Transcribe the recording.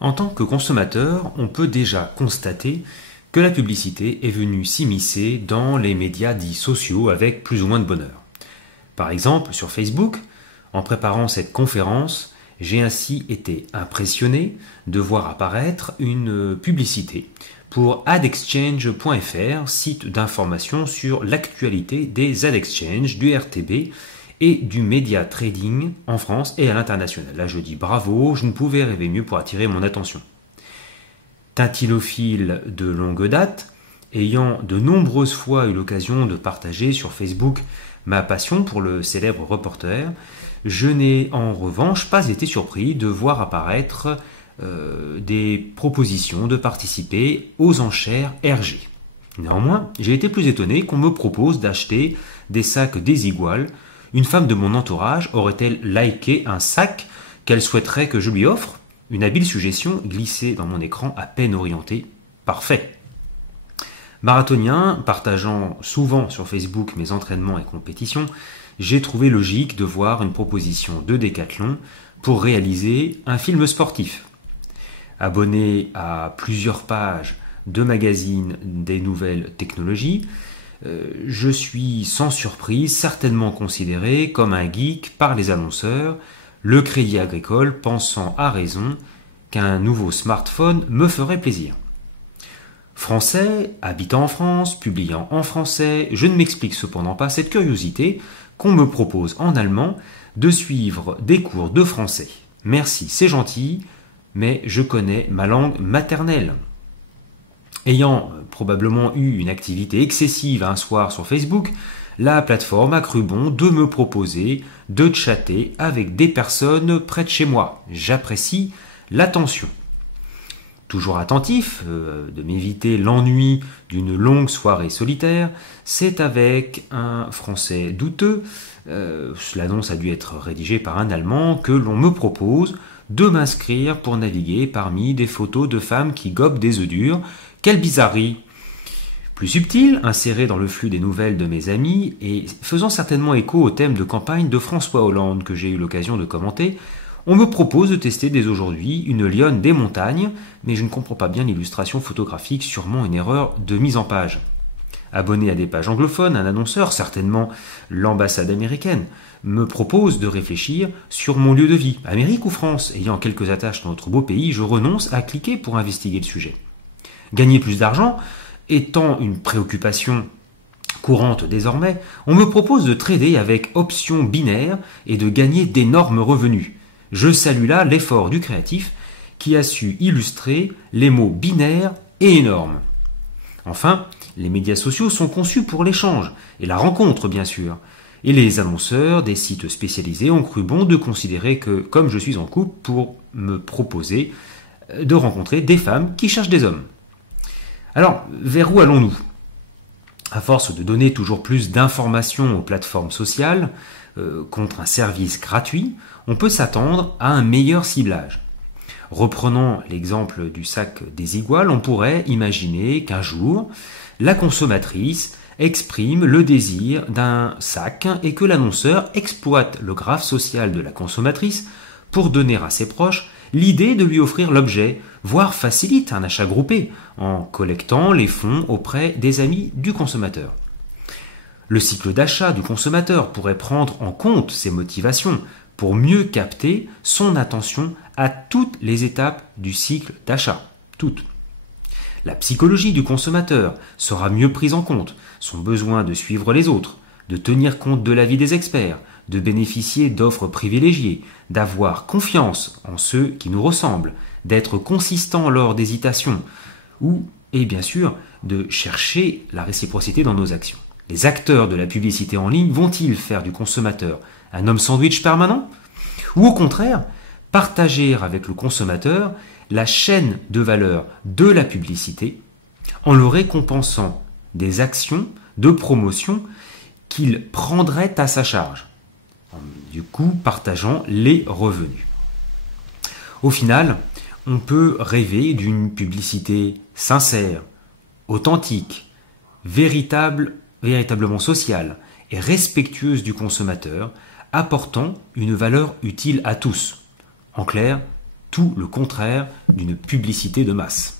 En tant que consommateur, on peut déjà constater que la publicité est venue s'immiscer dans les médias dits sociaux avec plus ou moins de bonheur. Par exemple, sur Facebook, en préparant cette conférence, j'ai ainsi été impressionné de voir apparaître une publicité pour adexchange.fr, site d'information sur l'actualité des adexchanges, du RTB et du média trading en France et à l'international. Là, je dis bravo, je ne pouvais rêver mieux pour attirer mon attention. Tintilophile de longue date, ayant de nombreuses fois eu l'occasion de partager sur Facebook ma passion pour le célèbre reporter, je n'ai en revanche pas été surpris de voir apparaître des propositions de participer aux enchères RG. Néanmoins, j'ai été plus étonné qu'on me propose d'acheter des sacs Desigual. Une femme de mon entourage aurait-elle liké un sac qu'elle souhaiterait que je lui offre? Une habile suggestion glissée dans mon écran à peine orienté. Parfait. Marathonien, partageant souvent sur Facebook mes entraînements et compétitions, j'ai trouvé logique de voir une proposition de Decathlon pour réaliser un film sportif. Abonné à plusieurs pages de magazines des nouvelles technologies, je suis sans surprise certainement considéré comme un geek par les annonceurs, le Crédit Agricole pensant à raison qu'un nouveau smartphone me ferait plaisir. Français, habitant en France, publiant en français, je ne m'explique cependant pas cette curiosité qu'on me propose en allemand de suivre des cours de français. Merci, c'est gentil, mais je connais ma langue maternelle. Ayant probablement eu une activité excessive un soir sur Facebook, la plateforme a cru bon de me proposer de chatter avec des personnes près de chez moi. J'apprécie l'attention. Toujours attentif de m'éviter l'ennui d'une longue soirée solitaire, c'est avec un français douteux, l'annonce a dû être rédigée par un Allemand, que l'on me propose de m'inscrire pour naviguer parmi des photos de femmes qui gobent des œufs durs. Quelle bizarrerie! Plus subtil, inséré dans le flux des nouvelles de mes amis et faisant certainement écho au thème de campagne de François Hollande que j'ai eu l'occasion de commenter, on me propose de tester dès aujourd'hui une lionne des montagnes, mais je ne comprends pas bien l'illustration photographique, sûrement une erreur de mise en page. Abonné à des pages anglophones, un annonceur, certainement l'ambassade américaine, me propose de réfléchir sur mon lieu de vie. Amérique ou France? Ayant quelques attaches dans notre beau pays, je renonce à cliquer pour investiguer le sujet. Gagner plus d'argent étant une préoccupation courante désormais, on me propose de trader avec options binaires et de gagner d'énormes revenus. Je salue là l'effort du créatif qui a su illustrer les mots binaires et énormes. Enfin, les médias sociaux sont conçus pour l'échange et la rencontre bien sûr. Et les annonceurs des sites spécialisés ont cru bon de considérer que, comme je suis en couple, pour me proposer de rencontrer des femmes qui cherchent des hommes. Alors, vers où allons-nous? À force de donner toujours plus d'informations aux plateformes sociales contre un service gratuit, on peut s'attendre à un meilleur ciblage. Reprenant l'exemple du sac Desigual, on pourrait imaginer qu'un jour, la consommatrice exprime le désir d'un sac et que l'annonceur exploite le graphe social de la consommatrice pour donner à ses proches l'idée de lui offrir l'objet, voire facilite un achat groupé en collectant les fonds auprès des amis du consommateur. Le cycle d'achat du consommateur pourrait prendre en compte ces motivations pour mieux capter son attention à toutes les étapes du cycle d'achat. Toutes. La psychologie du consommateur sera mieux prise en compte, son besoin de suivre les autres, de tenir compte de l'avis des experts, de bénéficier d'offres privilégiées, d'avoir confiance en ceux qui nous ressemblent, d'être consistant lors d'hésitations, et bien sûr de chercher la réciprocité dans nos actions. Les acteurs de la publicité en ligne vont-ils faire du consommateur un homme sandwich permanent? Ou au contraire, partager avec le consommateur la chaîne de valeur de la publicité en le récompensant des actions de promotion qu'il prendrait à sa charge, du coup partageant les revenus. Au final, on peut rêver d'une publicité sincère, authentique, véritablement sociale et respectueuse du consommateur, apportant une valeur utile à tous. En clair, tout le contraire d'une publicité de masse.